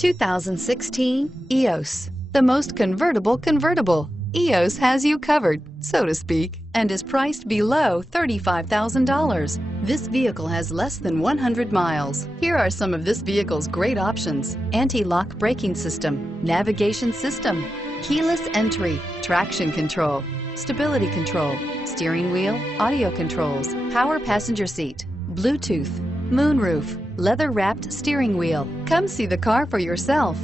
2016 EOS, the most convertible convertible. EOS has you covered, so to speak, and is priced below $35,000. This vehicle has less than 100 miles. Here are some of this vehicle's great options: anti-lock braking system, navigation system, keyless entry, traction control, stability control, steering wheel audio controls, power passenger seat, Bluetooth, moonroof, leather-wrapped steering wheel. Come see the car for yourself.